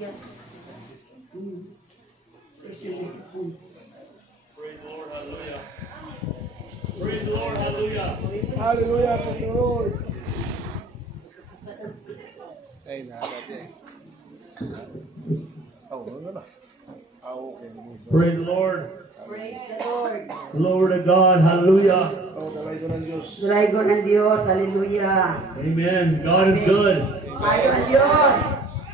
Yes. Praise the Lord, hallelujah. Praise the Lord, hallelujah. Hallelujah, Lord. Ay, nakakati. Oh, no. Okay. Praise the Lord. Praise the Lord. Glory to God, hallelujah. Oh, dalay ko ng Diyos. Dalay ko ng Diyos. Hallelujah. Amen. God is good. Tayo ang Diyos.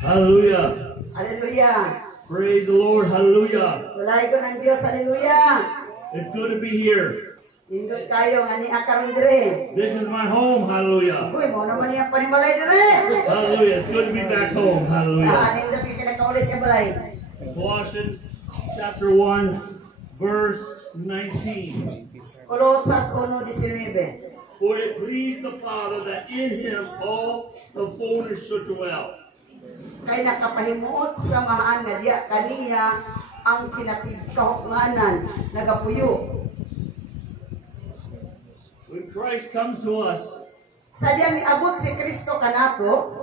Hallelujah. Hallelujah. Praise the Lord, hallelujah. Dalay ko ng Diyos. Hallelujah. It's good to be here. Indot kayo nga ni akaron dire. This is my home, hallelujah. Uy, mo naman yung panimalay dire. Hallelujah. It's good to be back home, hallelujah. Nindot kayo kinakaulis ka balay. Colossians chapter 1, verse 19. Colosas 1:19. For it pleased the Father that in him all the fullness should dwell. Kay nakapahimuot sa mahaan nga diya kaniya ang kinatibkahuknganan nagapuyo. When Christ comes to us, Sadya niabot si Kristo kanato,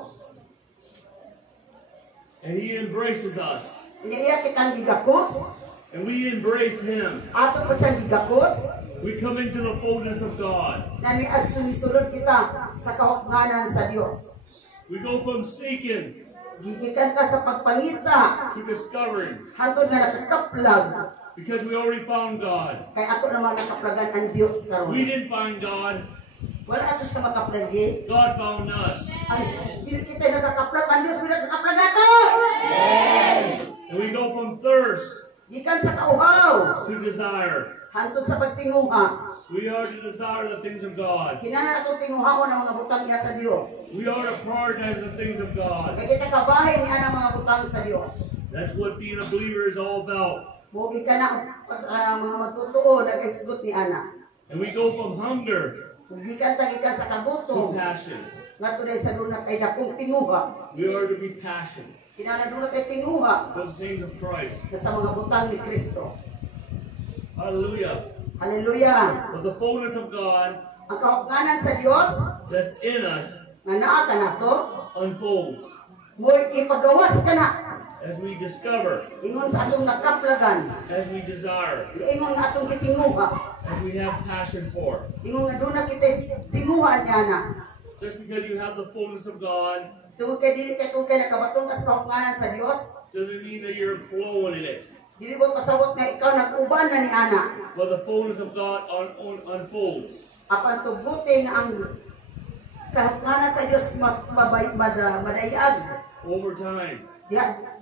and he embraces us, niya kitang gigakos, and we embrace him, ato po siyang gigakos, we come into the fullness of God. na niag sumisulod kita sa kahuknganan sa Dios. We go from seeking Gigikan ta sa pagpangita, to discovering, hantod nga nakakaplag, because we already found God. kay ato naman nakaplagan ang Dios We karon. didn't find God, Wala ato sa makaplagi. God found us. Ay, dili kita nakakaplag ang Dios, wala nakakaplag nato. And we go from thirst Gikan sa kauhaw, to desire. hantod sa pagtinguha. We are to desire the things of God. Kinahanglan ato tinguhaon ang mga butang niya sa Dios. We are to prioritize the things of God. Kay kita kabahin niya ang mga butang sa Dios. That's what being a believer is all about. Mugi ka na mga matutuo nag-isgot ni ana. And we go from hunger Mugi ka tagikan sa to kagutom. passion. Nga tunay sa luna kay dakong tinguha. We are to be passionate Kinahanglan luna kay tinguha for the things of Christ. na sa mga butang ni Kristo. Hallelujah. Hallelujah. But the fullness of God Ang kahukganan sa Dios that's in us nga naa ka nato, unfolds mo ipagawas ka na. as we discover, Ingon sa atong nakaplagan, as we desire, ingon nga atong gitinguha, as we have passion for. ingon nga doon na kita tinguha niya na. Just because you have the fullness of God Tungkol kay dili kay tungkol nakabatong ka sa kahukganan sa Dios, doesn't mean that you're flowing in it. dili ko pasabot nga ikaw nag-uban na ni ana. But the fullness of God unfolds. Apan tubuti nga ang kahukganan sa Dios madayag. Over time,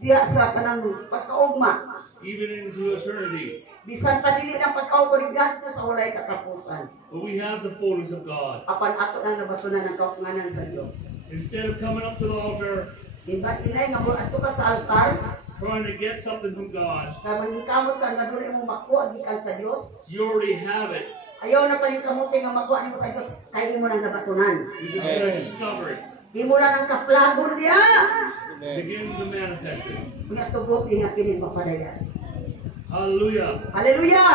Diya sa kanang pagkaugma. even into eternity. Bisan pa dili lang pagkaugma dito sa walay katapusan. But we have the fullness of God. Apan ato nang nabatunan ng kahukganan sa Dios. Instead of coming up to the altar, Inay nga mo ato ka sa altar, trying to get something from God, kay maningkamot ka nga dili mo makuha gikan sa Dios. you already have it. Ayaw na pa rin kamuti nga makuha nimo sa Dios, kay imo nang nabatunan. You just gotta discover it. Imo lang ang kaplagon niya. Begin to manifest it. Nga tubuti nga kini mapadayan. Hallelujah. Hallelujah!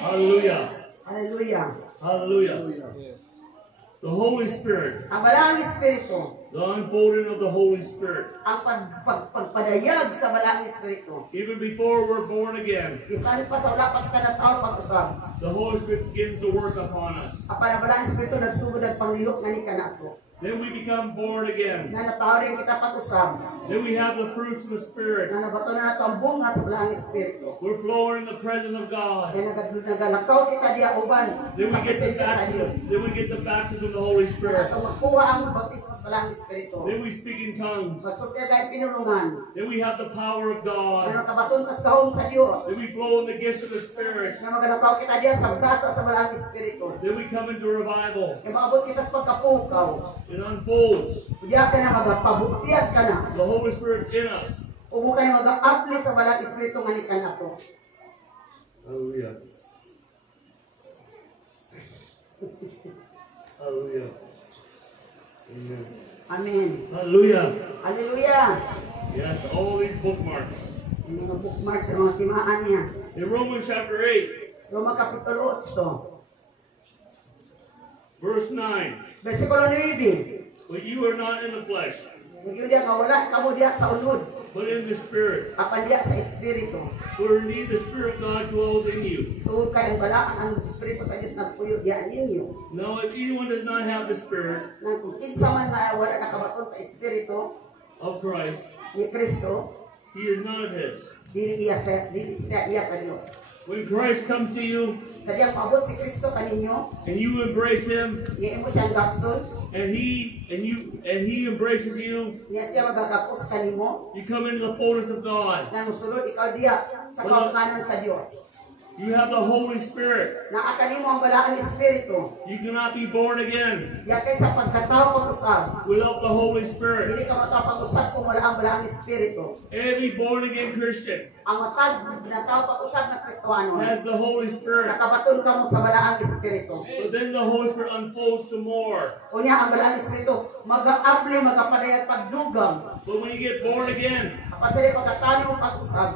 Hallelujah. Hallelujah! Hallelujah. Yes. The Holy Spirit, Ang Balang Espiritu, the unfolding of the Holy Spirit, ang pagpadayag sa Balang Espiritu. even before we're born again, Bisan pa sa wala pa kita na tao pag-usab. the Holy Spirit begins to work upon us. Apan ang Balang Espiritu nagsugod ang panglihok nga ni kanato. Then we become born again. Nga natao rin kita pag-usab. Then we have the fruits of the Spirit. Nga nabato na nato ang bunga sa Balang Espiritu. We're flowing in the presence of God. Kaya nagalakaw kita diya uban Then sa we get the presensya sa Dios. baptism. Then we get the baptism of the Holy Spirit. At makuha ang bautismo sa Balang Espiritu. Then we speak in tongues. Masulti kayo pinulungan. Then we have the power of God. Pero kabaton kas kahong sa Dios. Then we flow in the gifts of the Spirit. Nga magalakaw kita diya sa basa sa Balang Espiritu. Then we come into revival. Kaya maabot kita sa pagkapukaw. It unfolds. Diya ka na magpabutiat ka na. The Holy Spirit's in us. Umo ka na mag-apply sa Balang Espiritu nga ni kanato. Hallelujah. Hallelujah. Amen. Amen. Hallelujah. Hallelujah. Yes, all these bookmarks. Yung mga bookmark sa mga timaan niya. In Romans chapter 8, Roma Kapitulo 8, verse 9. versikulo 9. But you are not in the flesh, Nagyo diya nga wala kamo diya sa unod. but in the Spirit. apan diya sa espiritu. For indeed the Spirit of God dwells in you. Tuod kay ang balaan ang espiritu sa Dios nagpuyo diyan ninyo. Now, if anyone does not have the Spirit Nang kung kinsa man nga wala nakabaton sa espiritu of Christ, ni Kristo, he is not of his. dili siya iya sa Dios. When Christ comes to you Sa diyang paabot si Kristo kaninyo, and you embrace him, niya mo siyang gapson, and he embraces you, niya siya magagapos kanimo, you come into the fullness of God. nang sulod ikaw diya sa kauganan sa Dios. You have the Holy Spirit. Naa kanimo ang balaang espiritu. You cannot be born again Yakay sa pagkatao pag-usab. without the Holy Spirit. Dili ka matapag-usab kung wala ang balaang espiritu. Every born again Christian Ang matag na tao pag-usab ng Kristohano, has the Holy Spirit. nakabaton ka mo sa balaang espiritu. But then the Holy Spirit unfolds to more. Unya ang balaang espiritu, mag-aapli, magapadayag pagdugang. But when you get born again, Apan sa di pagkatao pag-usab,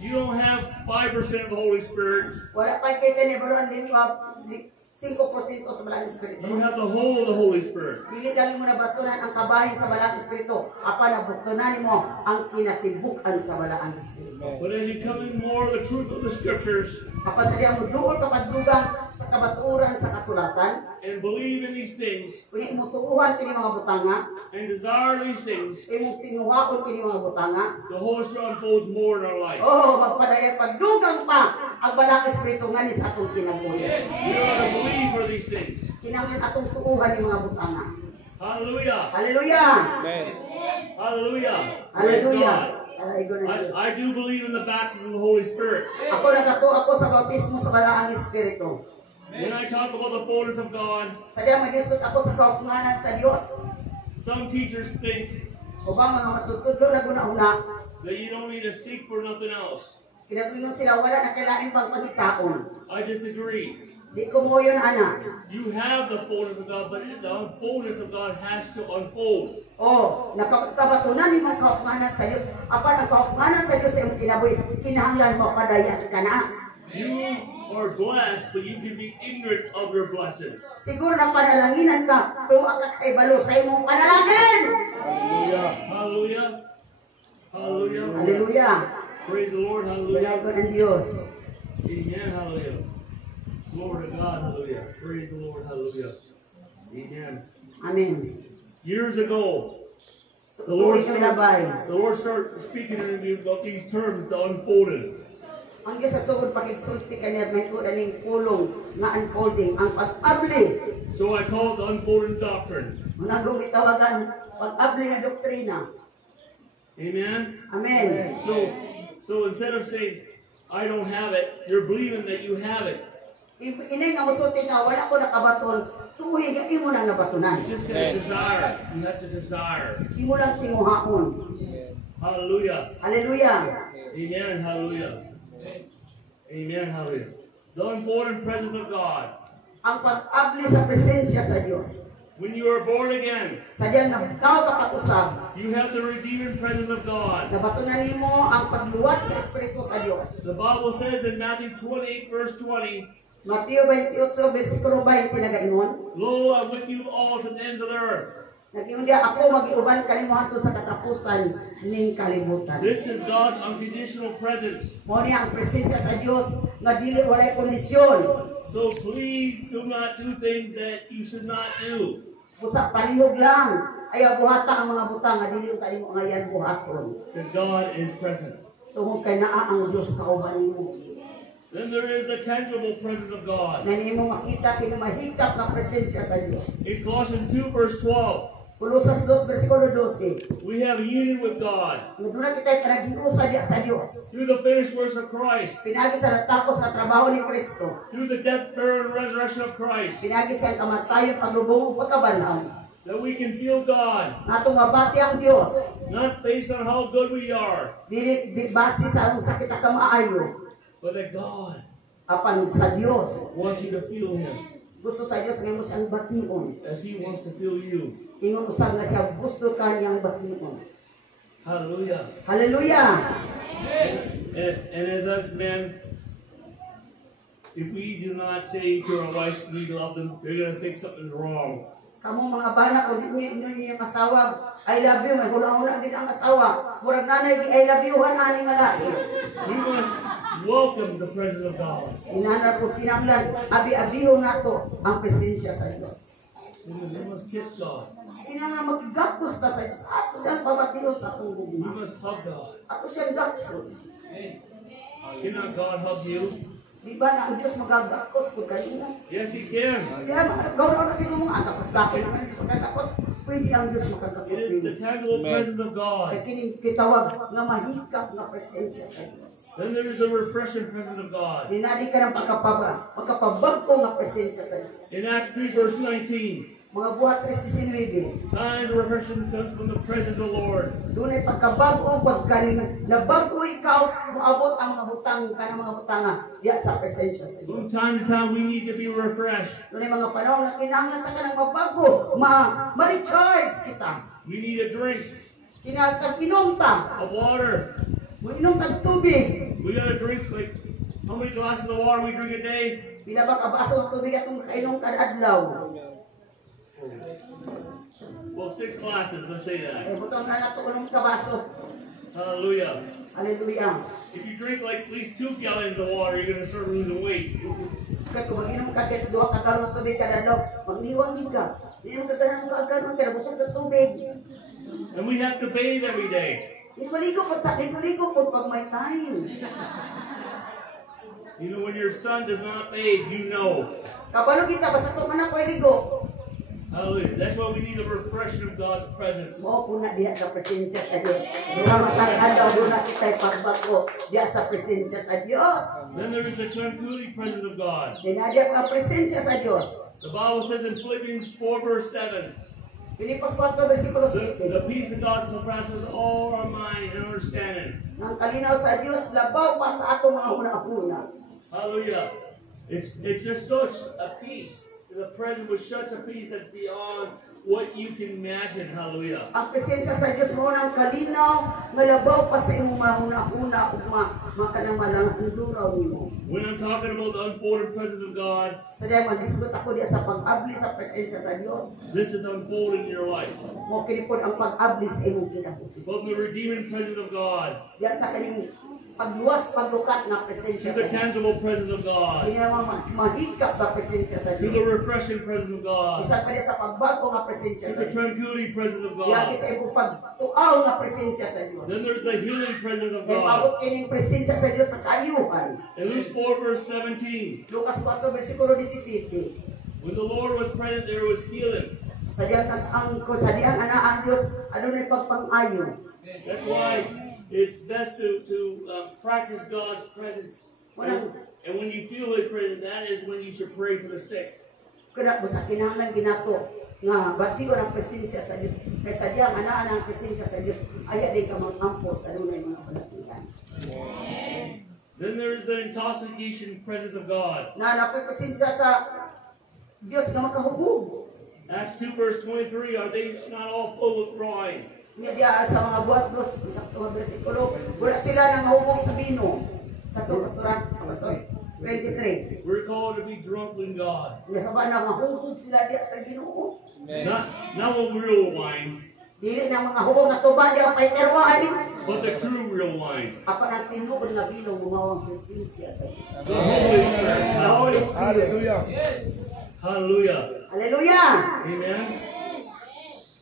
you don't have 5% of the Holy Spirit. wala pa kay kanya balo ang 5% sa balaang espiritu. You have the whole of the Holy Spirit. Dili lang mo nabatunan ang kabahin sa balaang espiritu, apan nabuktunan mo ang kinatibuk-an sa balaang espiritu. But as you come in more of the truth of the Scriptures Apan sa diya mo duol ka padlugang sa kabaturan sa kasulatan, and believe in these things kunya imo tuuhan kini mga butanga, and desire these things, imo tinuhaon kini mga butanga. the Holy Spirit unfolds more in our life. Oh, magpadayag pagdugang pa ang balang espiritu nga ni sa atong kinabuhi. We are to believe for these things. Kinanglan atong tuuhan ni mga butanga. Hallelujah. Hallelujah! Amen. Hallelujah. Praise Hallelujah! God. Hallelujah. I do believe in the baptism of the Holy Spirit. Ako nagatuo ako sa bautismo sa balaang espiritu. When I talk about the fullness of God, Sa diya mag-isot ako sa kaupunganan sa Dios. some teachers think Ubang mga matutudlo na guna-una, that you don't need to seek for nothing else. kinagulingon sila wala na kailangan pang pangitaon. I disagree. Di ko mo yun, anak. You have the fullness of God, but the fullness of God has to unfold. Oh, nakabatunan ni mga kaupunganan sa Dios. Apan ang kaupunganan sa Dios sa iyong kinabuhi, kinahanglan mo padayan ka na. You are blessed, but you can be ignorant of your blessings. Siguro na panalanginan ka, pero ang kakaibalo sa imong panalangin. Hallelujah. Hallelujah. Hallelujah. Hallelujah. Praise the Lord. Hallelujah. Balay ko ng Diyos. Amen. Hallelujah. Glory to God. Hallelujah. Praise the Lord. Hallelujah. Amen. Amen. Years ago, the Tuloy yung labay. Lord started speaking to me about these terms, the unfolded. Ang Diyos sa sugod pakigsulti kanya may tuwa ning pulong nga unfolding ang pag-abli. So I call it the unfolded doctrine. Munagong itawagan pag-abli nga doktrina. Amen. Amen. So instead of saying, I don't have it, you're believing that you have it. Inay nga musulti nga wala ko nakabaton, tuhi nga imo nang nabatunan. You just gotta desire. You have to desire. Imo lang tinguhaon. Hallelujah. Hallelujah. Amen. Hallelujah. Amen. Hallelujah. The unfolded presence of God. Ang pag-abli sa presensya sa Dios. When you are born again, Sa diyan nagtaw ka pag-usab, you have the redeeming presence of God. nabatunan nimo ang pagluwas sa espiritu sa Dios. The Bible says in Matthew 28, verse 20, Mateo 28 bersikulo 20 nagaingon. Lo, I'm with you all to the ends of the earth. Nagingon diya ako magiuban kanimo hangtod sa katapusan ning kalibutan. This is God's unconditional presence. Mo niya ang presensya sa Dios nga dili walay kondisyon. So please do not do things that you should not do. Usa palihog lang. Ayaw buhata ang mga butang nga dili unta nimo ngayan buhaton. Because God is present. Tungod kay naa ang Dios kauban nimo. Then there is the tangible presence of God. Na nimo makita kini mahikap nga presensya sa Dios. In Colossians 2, verse 12, Kolosas 2 bersikulo 12. we have union with God Nagduna kita panagiusa diya sa Dios. through the finished works of Christ, Pinagi sa natapos na trabaho ni Kristo. through the death, burial, and resurrection of Christ, Pinagi sa kamatayon, paglubong, pagkabanhaw. that we can feel God, Natong mabati ang Dios. not based on how good we are, Dili base sa ang sakit na kamaayo. but that God Apan sa Dios. wants you to feel Him Gusto sa Dios nga mo siyang bation. as He wants to feel you. Ingon usab nga siya gusto kanyang bation. Hallelujah. Hallelujah. And as us men, if we do not say to our wives we love them, they're going to think something's wrong. Kamu mga bana ko ninyo yung asawa, I love you, may hula-hula din ang asawa. Murag nanay I love you ani nga lahi. We must welcome the presence of God. Inana ko kinanglan abi-abiho nato ang presensya sa Dios. We must kiss God. Kinanglan maggatos ka sa Dios. Ako siyang pabatiyon sa akong We gugma. must hug God. Ako siyang gatson. Cannot God hug you? Di ba na ang Diyos magagatos ko kanina? Yes, He can. Kaya gawin na siguro mga agakos dati naman yung magagatos. Pwede ang Diyos It magagatos is the din. tangible presence of God. Kaya kining kitawag nga mahikap na presensya sa Diyos. Then there is the refreshing presence of God. Ninadi ka ng pagkapabagko nga presensya sa Diyos. In Acts 3, verse 19, Mga buhat 3:19. times of refreshing comes from the presence of the Lord. Doon ay pagkabago, pagkalingan. Na bago ikaw, maabot ang mga butang ka ng mga butanga. Diya sa presensya sa Diyos. From time to time, we need to be refreshed. Doon ay mga panahon na kinahanglan ka ng mabago. Ma-recharge kita. We need a drink Kinakag-inom ta. of water. Inom tag tubig. We gotta drink like how many glasses of water we drink a day? Pila ba kabaso ng tubig atong kainom kada adlaw? Well, 6 glasses. Let's say that. Butang na nato unong kabaso. Hallelujah. Hallelujah. If you drink like at least 2 gallons of water, you're gonna start losing weight. Kaya kung mag-inom ka kahit 2 ka galon ng tubig kada adlaw, magniwangin ka. Inom ka ganang kaagad, kaya busog ka sa tubig. And we have to bathe every day. Ipaligo po pag may time. Even when your son does not bathe, you know. Kabalo kita, basta kung anak ko iligo. Hallelujah. That's why we need a refreshing of God's presence. Mo po na diya sa presensya sa Diyos. Mura matang-adaw, doon na kita'y pagbago diya sa presensya sa Diyos. Then there is the tranquility presence of God. Dinadya ang presensya sa Diyos. The Bible says in Philippians 4, verse 7, Pilipos 4, versikulo 7. the peace of God surpasses all our mind and understanding. Nang kalinaw sa Diyos, labaw pa sa ato mga una-una. Hallelujah. It's just such a peace. The presence was such a peace that's beyond what you can imagine. Hallelujah. Ang presensya sa Diyos mo nang kalinaw, malabaw pa sa imong mga una-una ug makanang malanghunduraw nimo. When I'm talking about the unfolded presence of God, Sa diyan mag-discuss ako diya sa pag-abli sa presensya sa Diyos. this is unfolding in your life. Mo kinipod ang pag-abli sa imong kinabuhi. About the redeeming presence of God, Diya sa kaning pagluwas, paglukat na presensya to sa the Diyos. tangible presence of God, Hindi naman mahikap sa presensya sa to the Diyos. refreshing presence of God, Isa pa diya sa pagbago nga presensya to sa the Diyos. tranquility presence of Diya God. sa imong pagtuaw nga presensya sa Diyos. Then there's the healing presence of Kaya God. pabot kining presensya sa Diyos sa kayuhan. In Luke 4, verse 17, Lucas 4, versikulo 17. when the Lord was present, there was healing. Sa diyan sa diyan ang Diyos adunay pagpang-ayo. That's why it's best to practice God's presence. And when you feel His presence, that is when you should pray for the sick. Kada mo sa kinahanglan ginato nga batiwan ang presensya sa Diyos. Kay sa diyan anaan ang presensya sa Diyos, aya din ka mag-ampos adunay mga balatian. Then there is the intoxication presence of God. Na napoy presensya sa Diyos nga makahubog. Acts 2, verse 23, are they not all full with wine? Nga diya sa mga buhat dos sa tuwa bersikulo, wala sila nang hubog sa bino. Sa tuwa pastor 23. We're called to be drunk in God. Nga ba na hubog sila diya sa Ginoo. Not with real wine, Dili na mga hubog nga tuban diya pay terwaan. but the true real wine. Apa ang tinuod nga bino gumawang presensya sa Diyos. The Holy Spirit. The Holy Spirit. Hallelujah. Hallelujah. Hallelujah! Amen.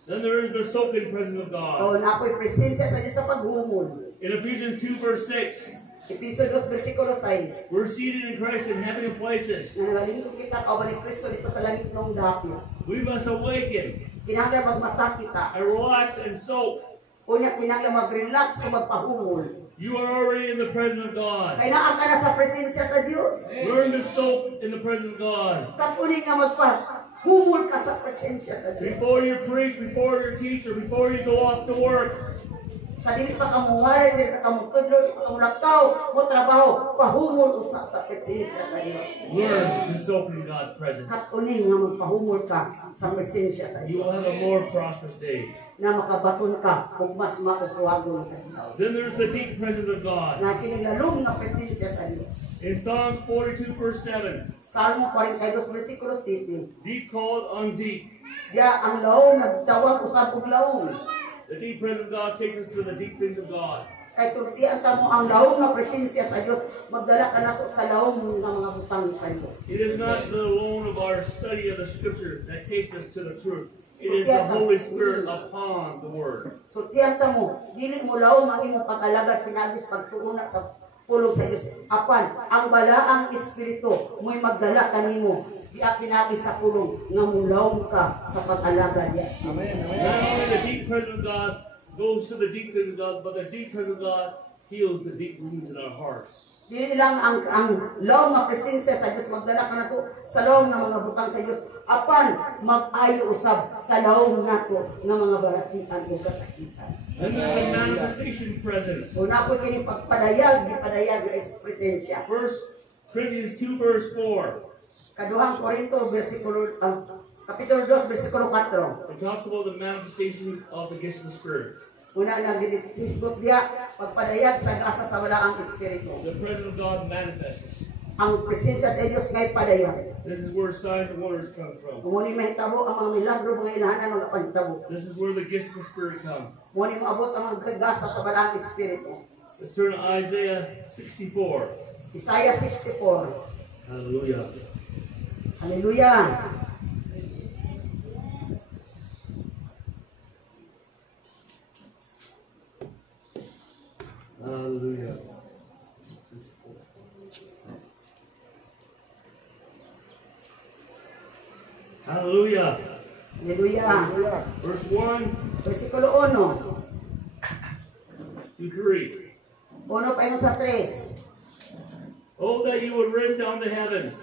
Then there is the soaking presence of God. O napoy presensya sa Diyos sa paghumol. In Ephesians 2, verse 6, Episo 2, versikulo 6. we're seated in Christ in heavenly places. Nangalingkod kita kauban ni Kristo dito sa langit ng dapit. We must awaken Kinahanglan magmata kita. and relax and soak. Unya kinahanglan mag-relax o magpahumol. You are already in the presence of God. Kaya naa ka na sa presensya sa Diyos. Learn to soak in the presence of God. Katuni nga magpahumol ka sa presensya sa Diyos. Before you preach, before you teach, or before you go off to work, Sa dili pa kamuwalay, sa dili pa kamutudlo, sa kamulakaw, mo trabaho, pahumol usa sa presensya sa Diyos. learn to soak in God's presence. Katuni nga magpahumol ka sa presensya sa You will Diyos. have a more prosperous day. na makabaton ka kung mas mausuwagon ka. Then there's the deep presence of God. Na kinilalong na presensya sa Diyos. In Psalms 42 verse 7, Salmo 42 versikulo 7. deep called on deep. Diya ang laong nagtawag usab og laong. The deep presence of God takes us to the deep things of God. Kay tultian ta mo ang laong nga presensya sa Dios, magdala ka nato sa laong nga mga butang sa Dios. It is not the alone of our study of the Scripture that takes us to the truth. It is the Holy Spirit upon the Word. So tiyan ta mo, dili mo laom ang imong pag-alagad pinagis pagtuuna sa pulong sa Dios. Apan ang balaang espiritu mo'y magdala kanimo diya pinagis sa pulong nga mulaom ka sa pag-alagad niya. Amen. Amen. Not only the deep presence of God goes to the deep things of God, but the deep presence of God heals the deep wounds in our hearts. Dili lang ang laom nga presensya sa Dios magdala ka nato sa laom nga mga butang sa Dios. Apan mag-ayo usab sa laom nato nga mga balatian o kasakitan. And there's a manifestation presence. So na ko kini pagpadayag, gipadayag nga presensya. 1 Corinthians 2 verse 4. Kaduhang Korinto versikulo kapitulo 2 versikulo 4. It talks about the manifestation of the gifts of the Spirit. Una na ginisgot diya pagpadayag sa gasa sa walaang espiritu. The presence of God manifests. Ang presensya de Dios ngay padayag. This is where signs and wonders come from. Muni mahitabo ang mga milagro mga ilahanan mga pagtabo. This is where the gifts of the Spirit come. Muni moabot ang mga gasa sa walaang espiritu. Let's turn to Isaiah 64. Isaiah 64. Hallelujah. Hallelujah. Hallelujah. Hallelujah. Hallelujah. Hallelujah. Verse 1 Versikulo 1. to 3. Uno pa yun sa 3. Oh, that you would rain down the heavens,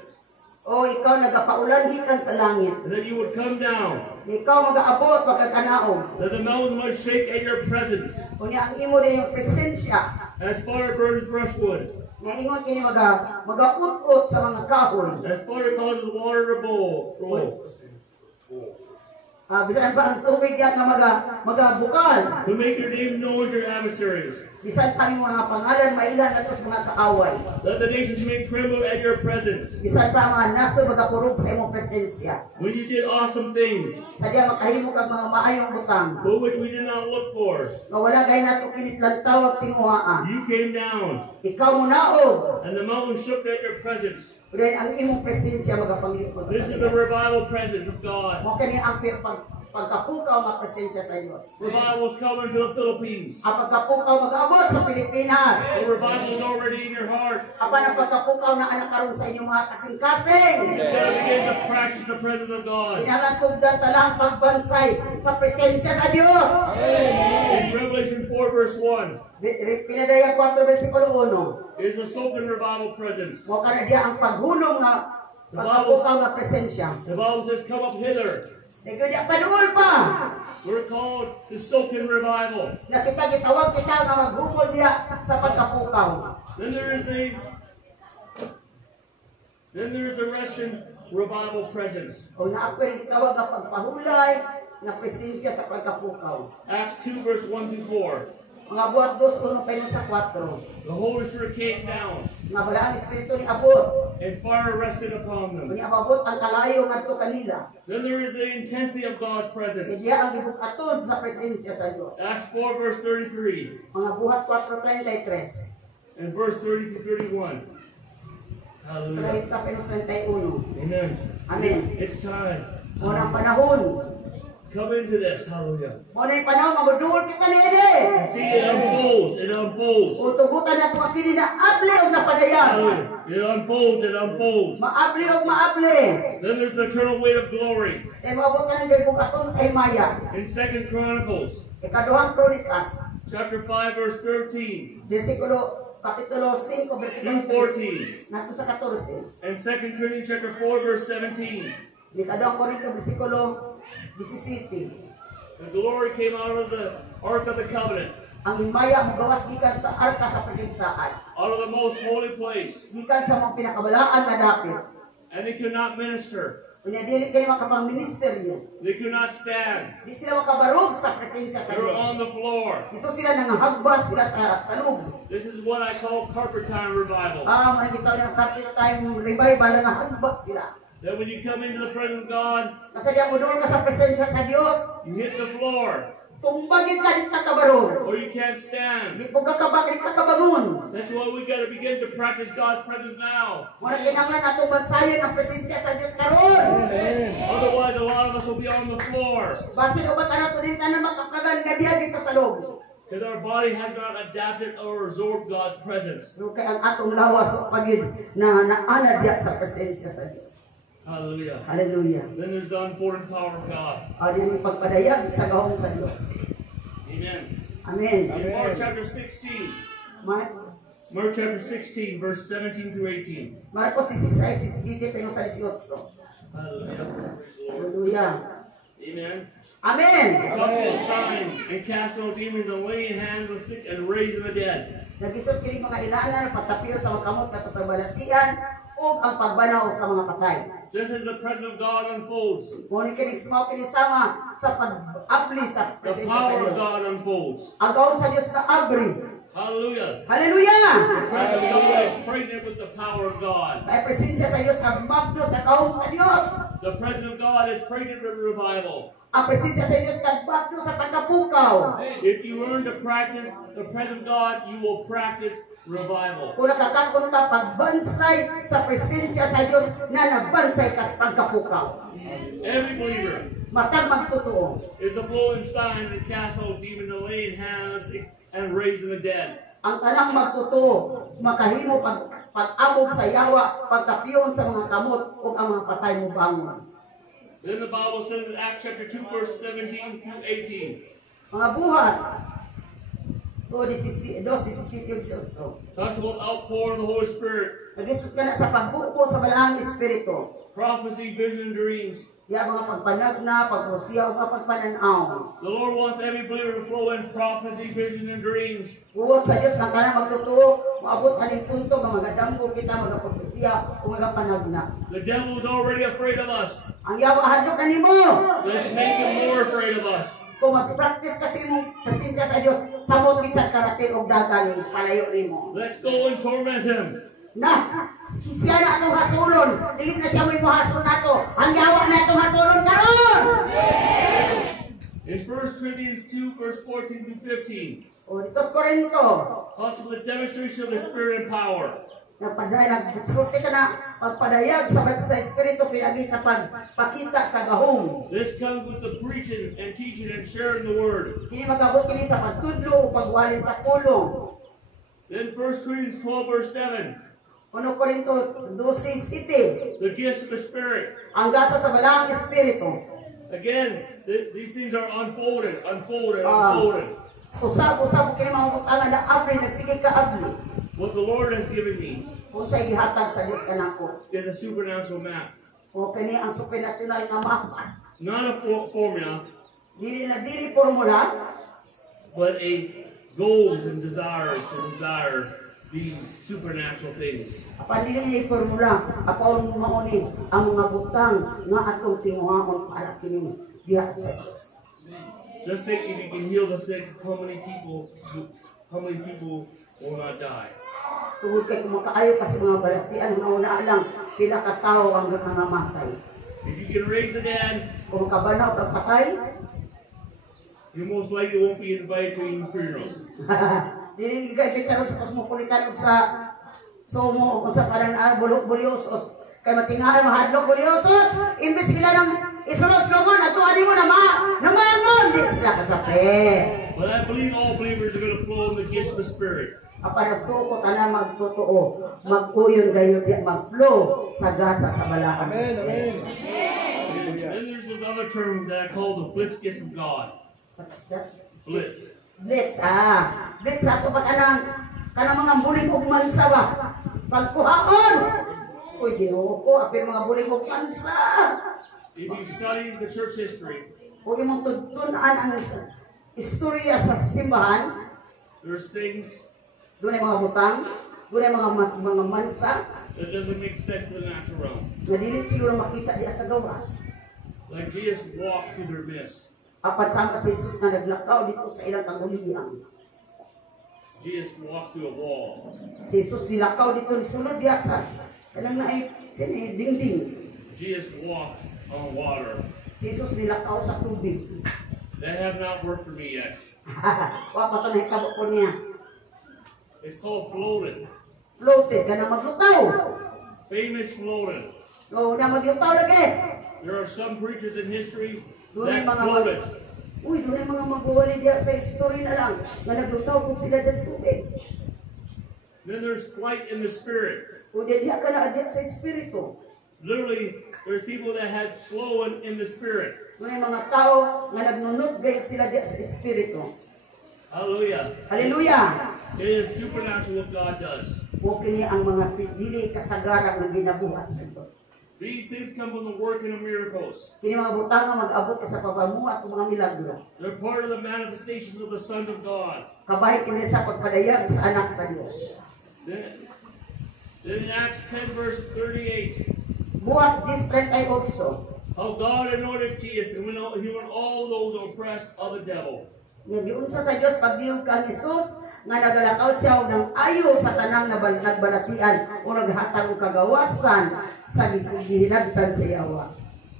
O ikaw nagapaulan gikan sa langit. and that you would come down, Ikaw mag-aabot pagkakanaog. that the mountains might shake at your presence, Unya ang imo din yung presensya. as fire burns brushwood, Nga ingon kini mag-ut-ut sa mga kahoy. as fire causes water to roll. Bisan pa ang tubig yan nga magabukal. To make your name known to your adversaries, Bisan pa yung mga pangalan mailan at sa mga kaaway. that the nations may tremble at your presence. Bisan pa ang mga naso magapurog sa imong presensya. When you did awesome things, Sadya makahimo kag mga maayong butang. for which we did not look for, Nga wala gay nato kinitlang tawag tinuhaan. you came down, Ikaw mo naog. and the mountains shook at your presence. Pero ang imong presensya magapangilipod. This is the revival presence of God. Mo kani ang pagkapukaw nga presensya sa Dios. Revival is coming to the Philippines. Ang pagkapukaw mag-abot sa Pilipinas. The revival is already in your heart. Apan ang pagkapukaw na anak karon sa inyong mga kasing-kasing. You gotta begin to practice the presence of God. Kailangan sugdan talang pagbansay sa presensya sa Dios. In Revelation 4 verse 1 Pinadaya 4 versikulo 1. is the soaking revival presence. Mo kana diya ang paghulong nga pagkapukaw nga presensya. The Bible says, come up hither. Dito diya paduol pa. We're called to soak in revival. Na kita gitawag kita nga maghumol diya sa pagkapukaw. Then there is the Russian revival presence. O na ako yung gitawag nga pagpahulay nga presensya sa pagkapukaw. Acts 2 verse 1 to 4. Mga buhat 2, 1 pa yun sa 4. The Holy Spirit came down Nga wala ang espiritu ni abot. and fire rested upon them. Kung abot ang kalayo ngadto kanila. Then there is the intensity of God's presence. Diya ang gibukatod sa presensya sa Dios. Acts 4 verse 33 Mga buhat 4:33. and verse 30 to 31. Hallelujah. 30 pa yung 31. Amen. Amen. It's time. Unang panahon. Come into this. Hallelujah. Muna yung panahon, mabuduol kita ni Ede. And see, it unfolds. It unfolds. Utugutan niya kung akili na abli o napadayan. Hallelujah. It unfolds. It unfolds. Maabli o maabli. Then there's the eternal weight of glory. Kaya maabot ka ng bukaton sa Himaya. In 2 Chronicles, Ikaduhang Kronikas. chapter 5, verse 13 Kapitulo 5, to versikulo 14. 13. Nato sa 14. And 2 Corinthians chapter 4, verse 17. Ikaduhang Korinto, versikulo 17. The glory came out of the Ark of the Covenant, Ang Himaya magawas gikan sa arka sa pagkinsaan. out of the most holy place. Gikan sa mga pinakabalaan na dapit. And they could not minister Kunya dili kayo makapang-ministeryo. They could not stand. Di sila makabarog sa presensya sa They were Diyos. on the floor. Dito sila nangahagbas sila sa loob. This is what I call carpet time revival. Managitaw ng carpet time revival, nangahagbas sila. That when you come into the presence of God, Kasi diyan mo doon ka sa presensya sa Diyos, you hit the floor, tumbagin ka di kakabarog. or you can't stand. Di po kakabag, di kakabangon. That's why we got to begin to practice God's presence now. Muna kinanglan atong bansayon ang presensya sa Diyos karon. Otherwise, a lot of us will be on the floor Basin ubat anak ko din tanan makaplagan gadiha kita sa loob. because our body has not adapted or absorbed God's presence. Pero kay ang atong lawas o pagid na naana diya sa presensya sa Diyos. Hallelujah. Hallelujah. Then there's the unfolding power of God. Yung pagpadayag sa gahom sa Diyos. Amen. Amen. In Mark chapter 16, Mark chapter 16, verse 17 through 18. Marcos 16, 17, pero sa 18. Hallelujah. Praise the Lord. Hallelujah. Amen. Amen. Apostle signs and casting out demons and laying hands on the sick and raising the dead. Nagisod kini mga ilanan patapil sa mga kamot kato sa balatian ug ang pagbanaw sa mga patay. Just as the presence of God unfolds, Muni kini sumaw kini sama sa pag-abli sa the presensya sa power of Dios. God unfolds. Ang gahom sa Dios na abri. Hallelujah. Hallelujah. The presence of God is pregnant with the power of God. Ay presensya sa Dios nagmabdo sa gahom sa Dios. The presence of God is pregnant with revival. Ang presensya sa Dios nagmabdo sa pagkapukaw. If you learn to practice the presence of God, you will practice revival. Kung nakakakon ka pagbansay sa presensya sa Dios na nagbansay ka sa pagkapukaw. Every believer Matag magtotoo. is a flowing sign and cast out demons and laying hands and raising the dead. Ang tanang magtotoo, makahimo pag-abog sa yawa, pagtapiyon sa mga kamot ug ang mga patay mo bangon. Then the Bible says in Acts chapter 2, verse 17 through 18. Mga buhat, 2:17 Talks about outpouring the Holy Spirit, nagisod ka na sa pagbuko sa balaang espiritu. prophecy, vision, and dreams. Ya mga pagpanagna, pagpusiya ug pagpananaw. The Lord wants every believer to flow in prophecy, vision, and dreams. Buot sa Dios nga kana magtotoo, maabot kaning punto nga magadamgo kita, magapropesiya ug magapanagna. The devil is already afraid of us. Ang yawa hadlok na nimo. Let's make him more afraid of us. Kung mag-practice kasi mo presensya sa Dios, samot gid sa karatil og dagan palayo nimo. Let's go and torment him. Na, siya na atong hasulon. Dili na siya mo hasol nato. Ang yawa na atong hasulon karon. In 1 Corinthians 2, verse 14 through 15, O dito sa Korinto, talks about the demonstration of the Spirit and power. nagsulti ka na pagpadayag sa espiritu pinagi sa pagpakita sa gahom. This comes with the preaching and teaching and sharing the word. Kini magabot kini sa pagtudlo o pagwali sa pulong. Then 1 Corinthians 12, verse 7, 1 Korinto 12:7, the gifts of the Spirit. ang gasa sa balaang espiritu. Again, these things are unfolded. Usab-usab kini mga butangan na abri nagsige ka abri. What the Lord has given me Kung sa gihatag sa Dios kanako. is a supernatural map. O kini ang supernatural nga mapa. Not a formula, Dili formula, but a goals and desires to desire these supernatural things. apan dili niya formula, apaon mo mauni ang mga butang nga atong tinguhaon para kini diha sa Dios. Just think if you can heal the sick, how many people will not die? Tungod kay kumakaayo kasi mga balatian nga una lang pila ka tawo ang nangamatay. If you can raise the dead, Kung kabanaw kag patay, you most likely won't be invited to any funerals. dili kay kita sa Cosmopolitan ug sa Somo ug sa panan bulyosos. Kay matingalan mahadlok bulyosos, imbes sila nang isulod-sulungon ato ani mo na namangon di sila kasapi. But I believe all believers are going to flow in the gifts of the Spirit. Apan ko tanan magtotoo, magkuyon gayon di mag-flow sa gasa sa balaan. Amen, amen. And then there's this other term that I call the blitz gifts of God. What's that? Blitz. Blitz, blitz ato pa kanang mga bulig ug mansa ba? Pagkuhaon. Uy, Ginoo ko, apil mga bulig ug mansa. If you study the church history, Huwag mong tutunan ang istorya sa simbahan. there's things Doon ay mga butang, doon ay mga mansa. that doesn't make sense in the natural realm. nga dili siguro makita diya sa gawas. Like Jesus walked through their midst. Apat sama si Jesus nga naglakaw dito sa ilang kaguliyang. Jesus walked through a wall. Si Jesus nilakaw dito ni sulod diya sa kanang naay sini dingding. Jesus walked on water. Si Jesus nilakaw sa tubig. That have not worked for me yet. Wa pa to nahitabo ko niya. It's called floating. Floated ka na maglutaw. Famous floating. O na maglutaw lagi. There are some preachers in history Doon that mga floated. Uy, doon ay mga mabuwali diya sa history na lang. Nga naglutaw kung sila diya sa tubig. Then there's flight in the spirit. O diya ka na diya sa espiritu. Literally, there's people that have flown in the spirit. Doon ay mga tao nga nagnunod gayud sila diya sa espiritu. Hallelujah. Hallelujah! It is supernatural what God does. O kini ang mga dili kasagaran nga ginabuhat sa Dios. These things come from the working of miracles. Kini mga butang nga mag-abot ka sa pagpamuhat ng mga milagro. They're part of the manifestations of the sons of God. Kabahit kini sa pagpadayag sa anak sa Dios. Then in Acts 10 verse 38, Buhat 10:38. how God anointed Jesus and he went all those oppressed of the devil. Nga giunsa sa Dios pagdiyon ka Jesus nga nagalakaw siya og nang ayo sa tanang nagbalatian o naghatag og kagawasan sa gihinagtan sa yawa.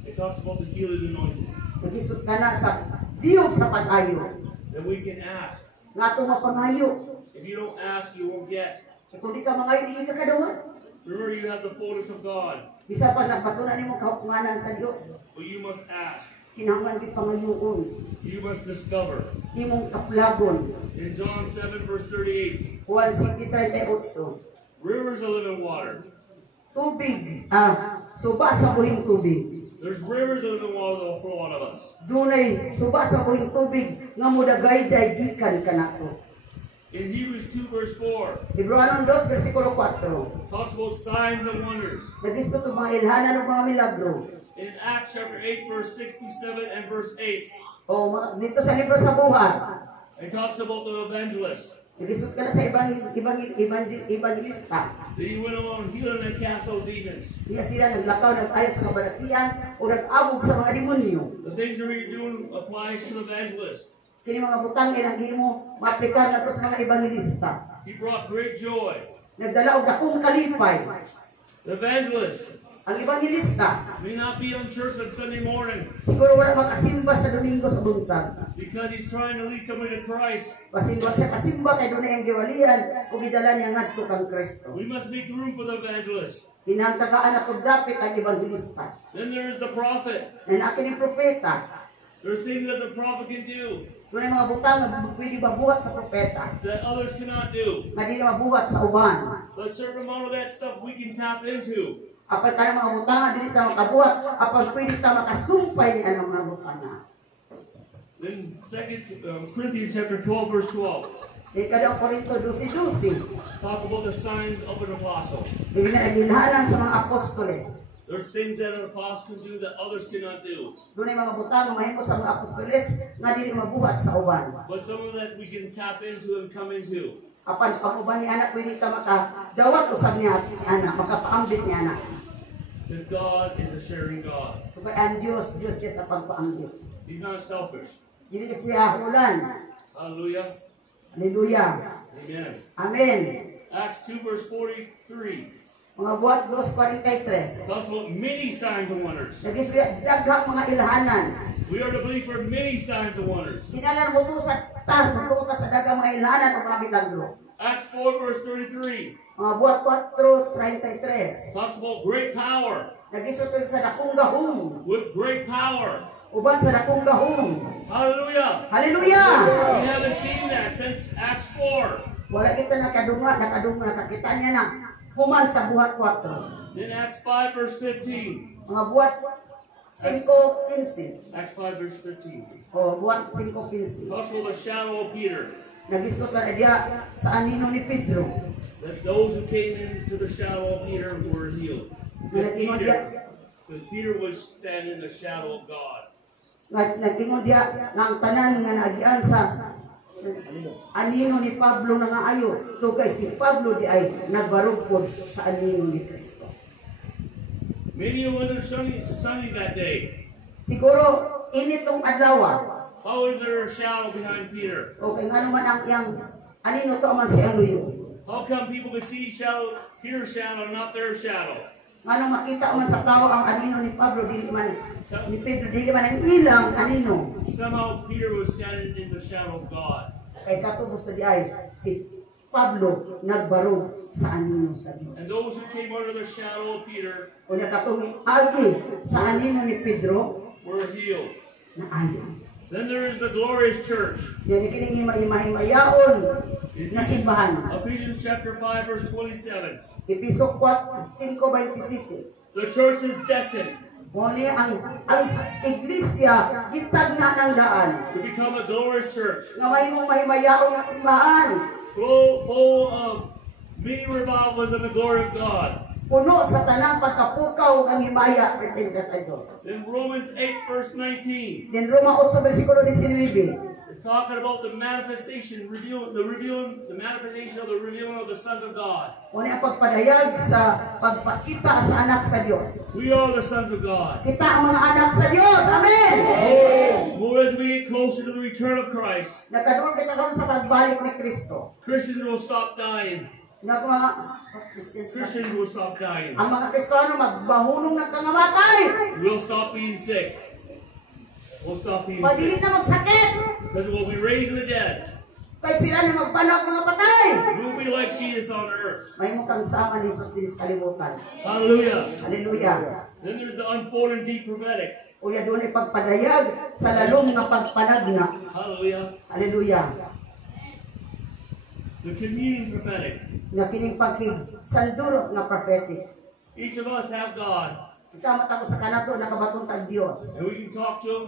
It talks about the healing anointing. Nagisod ka na sa diog sa pag-ayo. Then we can ask. Nga ito mapangayo. If you don't ask, you won't get. Kung di ka mangayo, di ka kadawat. Remember, you have the fullness of God, Bisa pa nagpatunan nimo kahukumanan sa Dios. but you must ask. Kinahanglan di pangayoon. You must discover. Imong kaplagon. In John 7 verse 38, Juan 7:38. rivers of living water. Tubig, suba sa buhing tubig. There's rivers of living water that will flow out of us. Dunay suba sa buhing tubig nga mudagay-day gikan kanato. In Hebrews 2 verse 4, Hebreanon 2 versikulo 4. talks about signs and wonders. Nagisto to mga ilhanan ng mga milagro. In Acts chapter 8 verse 67 and verse 8, O dito sa libro sa buhat, it talks about the evangelist. nagisot ka na sa evangelista. That he went along healing and cast out demons. Niya sila naglakaw, nag-ayos sa kabalatian o nag-abog sa mga demonyo. The things that we're doing applies to the evangelist. Kini mga butang ang mo maaplikar na to sa mga evangelista. He brought great joy. Nagdala og dakong kalipay. The evangelist Ang evangelista, may not be on church on Sunday morning siguro wala makasimba sa Domingo sa buntag. because he's trying to lead somebody to Christ. Pasindot siya kasimba kay dunay ang giwalian ug gidala niya ngadto kang Kristo. We must make room for the evangelist. Kinahanglan na pag dapit ang evangelista. Then there is the prophet. Na akin ang propeta. There's things that the prophet can do Dunay mga butang nga pwede mabuhat sa propeta. that others cannot do. Nga di na mabuhat sa uban. But a certain amount of that stuff we can tap into. Apan ka mga butang nga dili ta makabuhat, apan pwede ta makasumpay ni anang mga butang. Then 2 Corinthians chapter 12 verse 12 Di kada Korinto 12:12. talk about the signs of an apostle. Dili na ginhanan sa mga apostoles. There's things that an apostle can do that others cannot do. Dunay mga butang nga mahimo sa mga apostoles nga dili mabuhat sa uban. But some of that we can tap into and come into. Apan pag uban ni anak pwede ta makadawat usab niya anak, makapaambit ni anak. Because God is a sharing God. Kaya ang Diyos siya sa pagpaambit. He's not selfish. Dili siya hulan. Hallelujah. Hallelujah. Amen. Amen. Acts 2 verse 43 Mga buhat 2:43. talks about many signs and wonders. Nagisya daghang mga ilhanan. We are to believe for many signs and wonders. Kinalan mo to sa muto ka sa daghang mga ilhanan o mga milagro. Acts 4 verse 33 Mga buhat 4:33. talks about great power. Nagisya to sa dakong gahom. With great power. Uban sa dakong gahom. Hallelujah. Hallelujah! We haven't seen that since Acts 4. Wala kita nakadunga, nakakita niya na human sa buhat 4. Then Acts 5 verse 15. Mga buhat 5:15. Acts 5 verse 15. O buhat 5:15. Talks about the shadow of Peter. Nagisgot na diya sa anino ni Pedro. That those who came into the shadow of Peter were healed. Because Peter was standing in the shadow of God. Nagtingon diya nga ang tanan nga naagian sa Anino ni Pablo na nga ayo. Tugay si Pablo di ay nagbarugpod sa anino ni Kristo. Maybe it wasn't sunny that day. Siguro initong adlaw. How was there a shadow behind Peter? Okay, nga naman ang iyang anino to man si Aluyo. How come people could see Peter's shadow, not their shadow? Nga nung makita man sa tao ang anino ni Pablo, di man, ni Pedro, di man ang ilang anino. Somehow Peter was standing in the shadow of God. Kay katubo sa di ay, si Pablo nagbarog sa anino sa Diyos. And those who came under the shadow of Peter Kung katong agi sa anino ni Pedro, were healed. na ayaw. Then there is the glorious church. Yan ikining himahimayaon na simbahan. Ephesians chapter 5 verse 27. Episo 5:27. The church is destined Muli ang iglesia gitag na ng daan. to become a glorious church, Nga mahimayaon na simbahan. full of many revivals in the glory of God. Puno sa tanang pagkapukaw ang himaya presensya sa Diyos. In Romans 8 verse 19, Then Roma 8 versikulo 19. it's talking about the manifestation, the manifestation of the revealing of the sons of God. Muli ang pagpadayag sa pagpakita sa anak sa Diyos. We are the sons of God. Kita ang mga anak sa Diyos. Amen! More as we get closer to the return of Christ, Nagkaroon kita karon sa pagbalik ni Kristo. Christians will stop dying. Mga Christians will stop dying. ang mga Kristiyano magbahulong ng kangamatay. We'll stop being sick. We'll stop being Padilit sick. na magsakit. Because we'll be raised from the dead. Kahit sila na magpanag mga patay. We'll be like Jesus on earth. May mukhang sama ni Jesus din sa kalimutan. Hallelujah. Hallelujah. Then there's the unfolding deep prophetic. Uya doon ay pagpadayag sa lalong nga pagpanag na. Hallelujah. Hallelujah. The communion prophetic. Na kining pagkig-salduro nga prophetic. Each of us have God. Kita matako sa kanato nakabatong tag Dios. And we can talk to Him.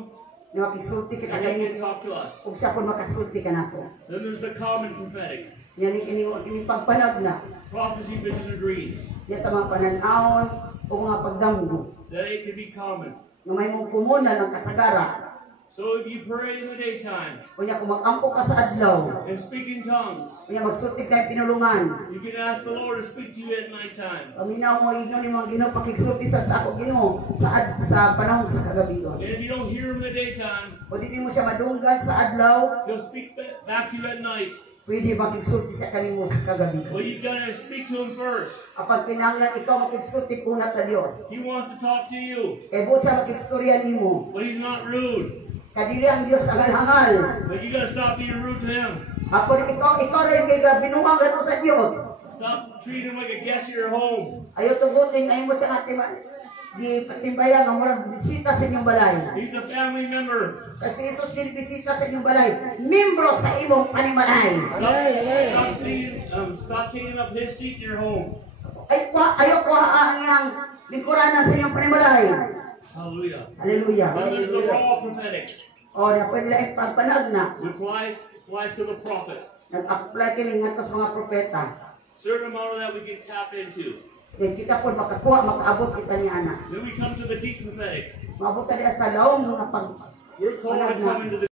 Na makisulti kita And He kani can talk to us. ug siya pun makasulti kanato. Then there's the common prophetic. Yan kining pagpanag na. Prophecy, vision, and dreams. Ya sa mga pananawon o mga pagdamgo. That it can be common. Nga may mong pumuna ng kasagara. So if you pray in the daytime Kunya kung mag-ampo ka sa adlaw. and speak in tongues, Kunya magsulti kay pinulungan. you can ask the Lord to speak to you at nighttime. Paminaw mo igno ni mga Ginoo pakigsulti sa ako Ginoo sa panahon sa kagabi. And if you don't hear Him in the daytime, O di mo siya madunggan sa adlaw, He'll speak back to you at night. pwede makigsulti sa kanimo sa kagabi. Well, you gotta speak to Him first. Kapag kinahanglan ikaw makigsulti kunat sa Dios. He wants to talk to you, E buot siya makigstorya nimo. but He's not rude. Kadili ang Dios hangal-hangal. But you gotta stop being rude to Him. Ako ikaw rin kay binuang gato sa Dios. Stop treating Him like a guest at your home. Ayaw tugutin ay mo sa ating di patimbayan nga murag bisita sa inyong balay. He's a family member. Kasi Jesus din bisita sa inyong balay. Membro sa imong panimalay. Stop taking up His seat in your home. Ayaw ko ang iyang lingkuranan sa inyong panimalay. Hallelujah. Hallelujah. Then there's the raw prophetic. O, na pwede lang pagpanag na. It applies to the prophet. Nag-apply kini nga sa mga propeta. Certain amount of that we can tap into. Then kita po makakuha, makaabot kita ni Ana. Then we come to the deep prophetic. Maabot tayo sa laong mga pag We're called to come into the